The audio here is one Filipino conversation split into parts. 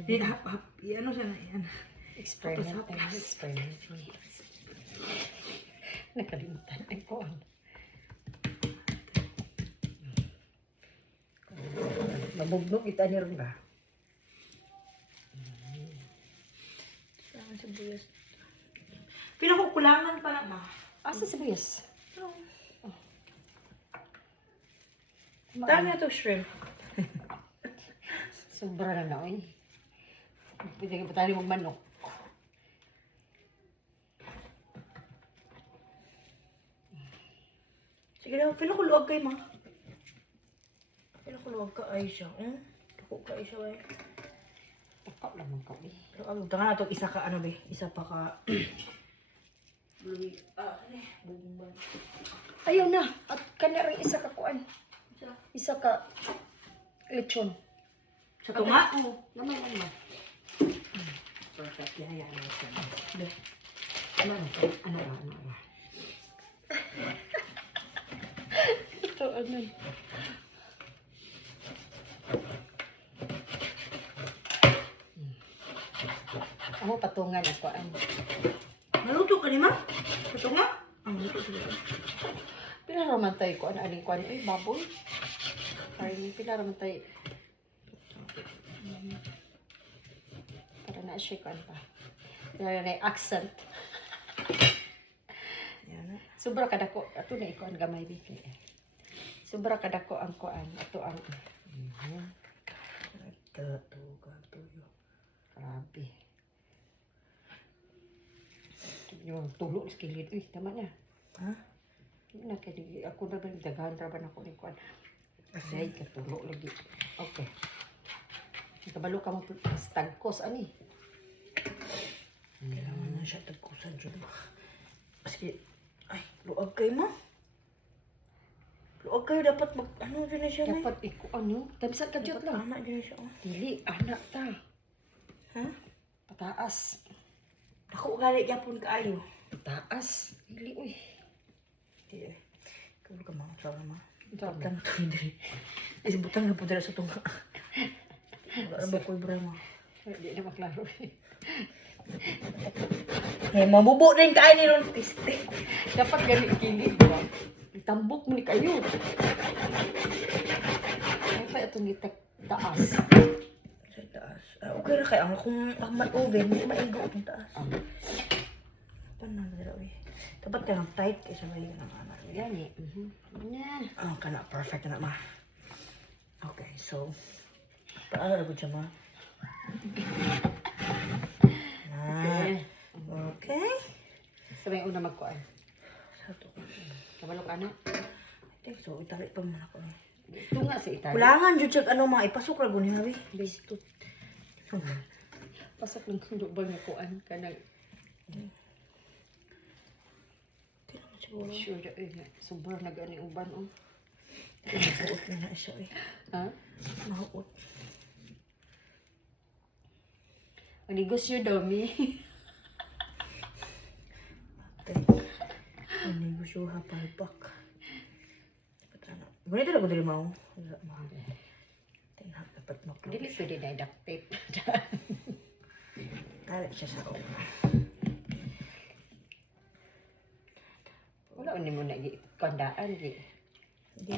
Ano siya na yan? Experiment. Experiment. Nakalimutan. Ay ko. Mabugnog kita ni ron ba? Saan sibuyas? Pinakukulangan pa na ma. Asa sibuyas? Dami na to shrimp. Sobra na na eh. Pwede ka pa tayo magmanok. Sige daw, pinakuluag kay ma. Pinakuluag ka ay siya. Tako ka ay siya eh. Takap naman ka eh. Pero ang tanga na to, isa ka ano be? Isa pa ka... Blue, bumban. Ayaw na. At kana rin isa ka kuan. Isa ka lechon. Sa tunga? Oo. Naman. Perfect. Yan. Ano ba? Ito, ano? Ako patungan ako. Naluto ka ni ma? Sa tunga? Ang luto sila. Pinaramantay ko. Aling ko. Ay, baboy. Ay, pinaramantay. Para na siya ko pa. Para na accent. Yan na. Sobra kadako. Ato na ikuan gamay biki. Sobra kadako ang kuan. Ato ang... Tuyo. Grabe. Yung tulog sa kilid. Uy, tama na. Ha? Ako na ba nagdagahan raban ako ni kuan. Ay, katulog lagi. Okay. Kabalo ka mo stagkos, ani? Kailangan na siya tagkusan dyan ba? Kasi, ay, luag kayo ma. Luag kayo, dapat mag, ano dyan na siya na. Dapat iko, ano? Tamsat ka dyan lang. Anak dyan na siya. Dili, anak ta. Ha? Pataas. Ako gali yapon kaayo. Pataas. Dili, uy. Di eh. Kalo ka ma, sawa ma. Tama. Butang na to hindi. Ay, butang na po dala sa tunga. Wala na ba ko ibrama. Hindi na maklaro eh. Eh, mabubo din kain ni Ron Piste. Dapat ganit kilig ba? Itambok mo ni kayo. Ay pa itong taas. Sa taas. Okay na kaya kung may oven, maigo itong taas. Paano na dala eh. Dapat ka ng tight kaysa may ng anak. Gani. Yan. Kana perfect na ma. Okay, so paano na ko siya ma? Okay. Sabay una magkuan. Sa to. Kabalo ka na. I think so. Itali pa muna ko. Ito nga sa Italy. Kulangan jud siya ano ma ipasok ra guni habi. Besto. Pasok ng kundo ba nga kuan ka nag Siguro. sure da eh sobrang nagani uban oh. Mahuot na siya eh. Ha? Mahuot. Ang negosyo daw mi. Ang negosyo ha palpak. Patana. Gunito na ko dili mao. Tinha dapat maklo. Dili pwede na duct tape. Tali siya sa o. Wala ni mo na kandaan di. Hindi.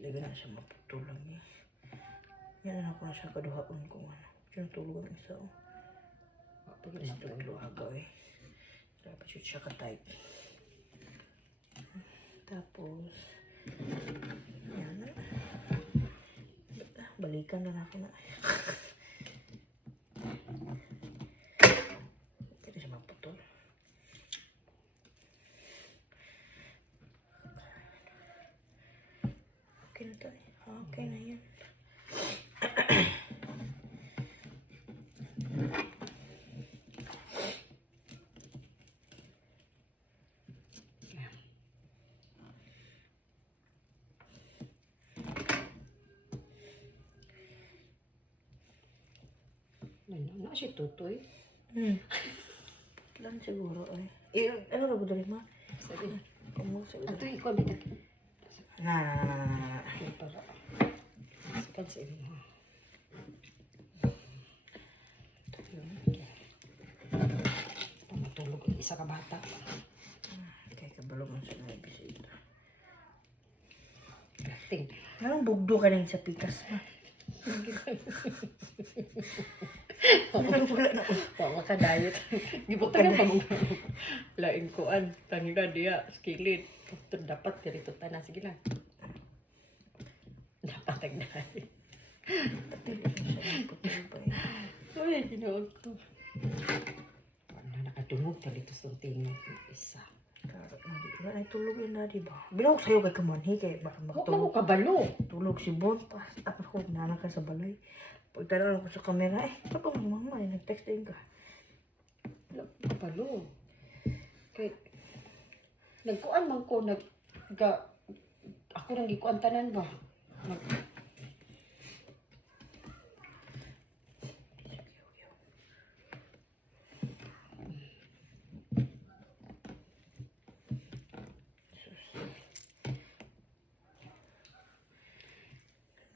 Lagi na siya maputulang niya. Yan na ako na siya kaduhaon ko ano. Siya natulog ang isa o. Pagkita na ito agaw eh. Dapat siya ka-tight. Tapos, yan na. Balikan na ako na. Pwede siya maputol. Okay na tayo. Okay na yan. Ano si Tutoy? Lang siguro ay. Ano na gudari ma? Sabi. Ano sa Ato ikaw bitak. Na. Para. Sakan sa inyo. isa ka bata. Kaya kabalo man sa mga bisita. Ting. Anong bugdo ka rin sa pikas ma? Wala na ko. Wa ka diet. Gibutan ka pag lain kuan. Tangina dia skillet. Ito dapat dito tanan sige lang. Dapat tagdali. Dili na siya ng putol pa eh. Uy, ginoon ko. Wala nakatungog ka dito sa tingin isa. Karot na di. Wala na tulog yun na di ba? Binawag sa'yo kay kamanhi kay baka Huwag na mo makatulog. kabalo. Tulog si Bon pa. Tapos ko nanak ka sa balay. Pagtanong ko sa kamera eh. Tapos mama eh. Nag-text din ka. Wala mo kabalo. Kay nagkuan man ko ako nang gikuan tanan ba.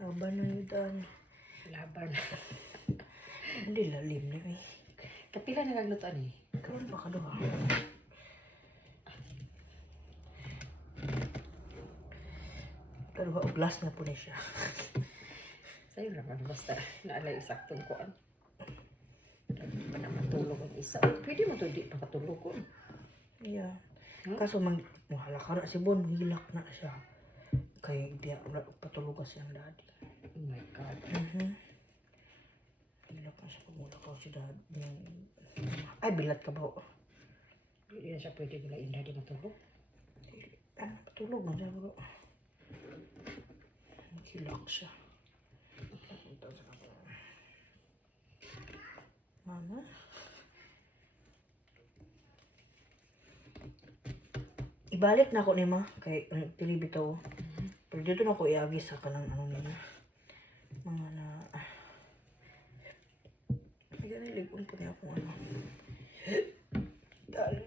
Laban na yun daan. Laban. Hindi lalim na eh. Kapila na nagluto ni? Karoon pa ka doon ha. Pero ba, glass na po na siya. Sa'yo naman, basta naalay isaktong kuan. Hindi pa na matulog ang isa. Pwede mo to di pa katulog ko. Yeah. Huh? Kaso mahala ka na si Bon, hilak na siya. Kaya biya, patulog kasi ang daddy. Oh my God. Hilak na siya pag mula ka si daddy. Ay, bilat ka ba? Hindi na siya pwede bila inda di matulog. Patulog na siya bro. Hilak siya. Mama? Ibalik na ako ni ma kay pili bitaw. Pero dito na ako iagi sa kanang ano nila. Mga na Ay, ligon po niya akong ano. Dali.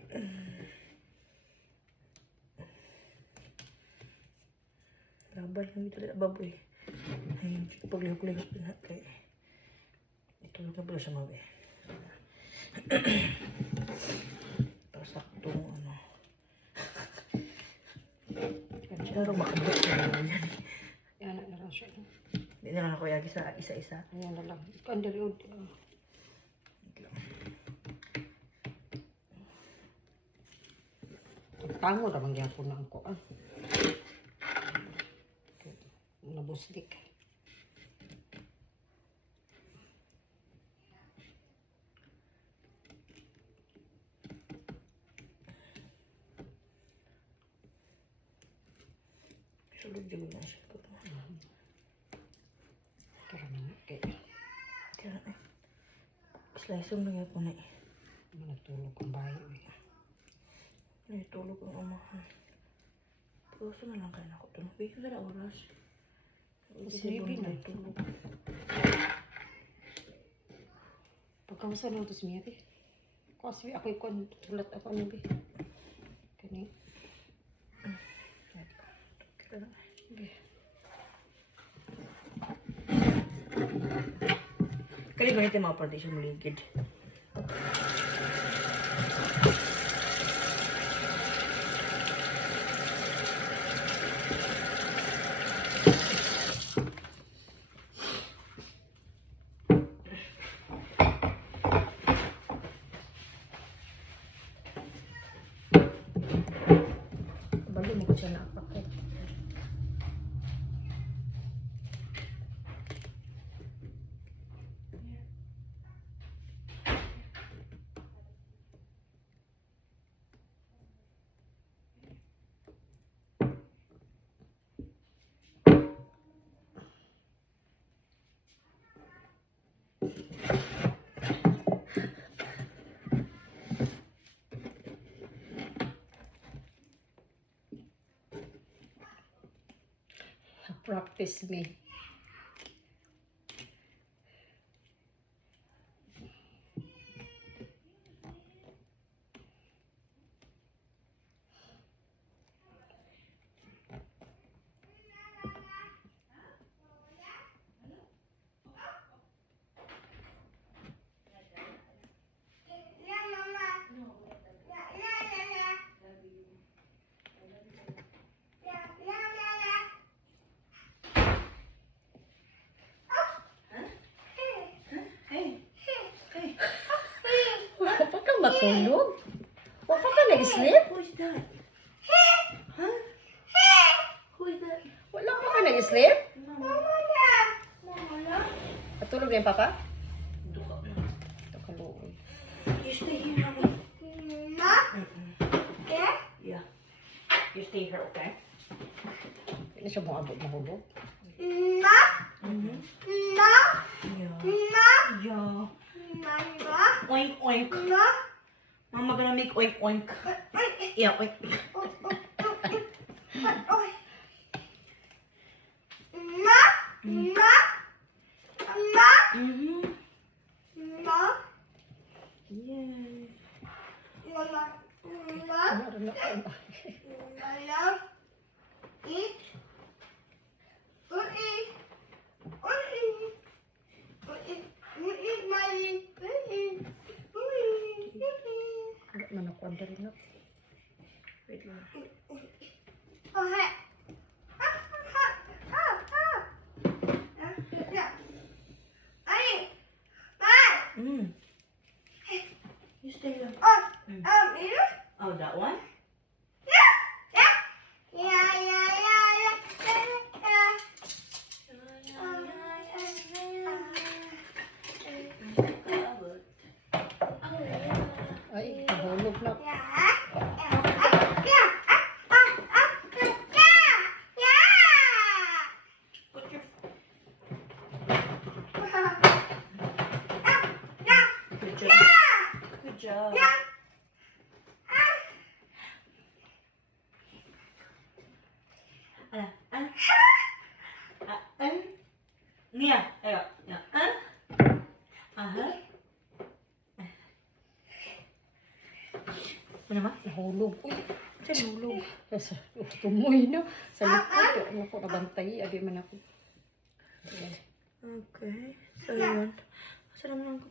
Laban lang ito na baboy. Ay, paglihok-lihok na kay ito na pala siya mabe. Para saktong ano. Pero makabot na naman yan. Yan na lang siya. Hindi na lang ako iagi sa isa-isa. Ayan na lang. Ikaw ang dali ulit. Tango naman gyapon na ang kuan. Nabusdik. Sulod din na siya. Kaya naman kay Kaya eh. Slice lang nga po na eh. manatulog ang bayo eh. Ay, tulog ang amahan. Pero saan na lang kaya na ako tulog? Bigyan ka na oras. Silipin na tulog. Pagkamusta na ito si Mary? Kasi ako ikon tulat ako ano ba? Kani. Kaya na. Kaya ganito yung mga partition mo ligid. Balo mo ko siya na apak. Practice me. matulog? Wa pa ka nag-sleep? Who is that? Huh? Who is that? Wala pa ka nag-sleep? Mama. Mama. Matulog na yung papa? Duka na. Ito kaluoy. You stay here, Mama. Yeah. You stay here, okay? Hindi siya mga mahulog. Mm-hmm. Yeah. Yeah. Oink, oink. Mama gonna make oink, oink. Yeah, oink. Mm-hmm. Yeah. Ano rin ako? Wala man ako under na. Wait lang. Mm. You stay there. Oh, that one? Ay, nahulog na. Put your... Good job. Good job. Nia, ayo. Ya. Aha. Ano ba? Nahulog. Uy, Saan hulog? tumoy na. Sa likod. Ano ko nabantay. Abi man ako. Ayan. Okay. So, yun. Saan naman ako?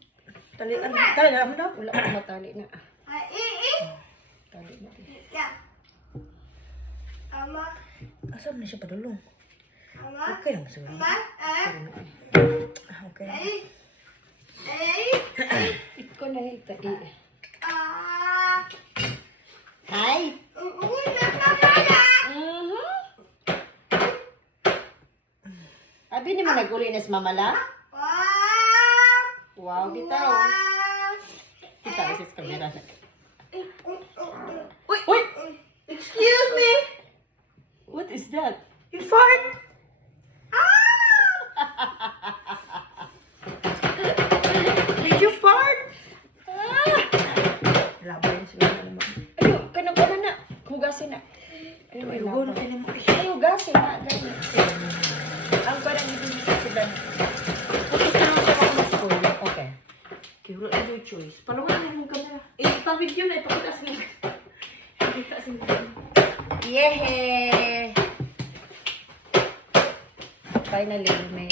Tali na naman daw. Wala ko matali na. Tali na. Asan na siya padulong? Okay lang siguro. Pero na. Okay. Ikaw na hita. Hi! Abi ni mo naguli na si Mamala? Wow, kita o. Kita kasi sa kamera. Uy! Excuse me! What is that? You fart! Did you fart? Labay siguro naman. Ayo, kanang ano na. Hugasin na. Ano may Ayun, laban? tinan mo. Ay, hugasin na. Ganyan. Ang parang ibig sabihin. Okay, saan siya ako mag-school? Okay. Okay, wala na your choice. Palawan na yung camera. Ipang-video na, ipakita sa mga. Ipakita sa mga. Yehey! Finally, may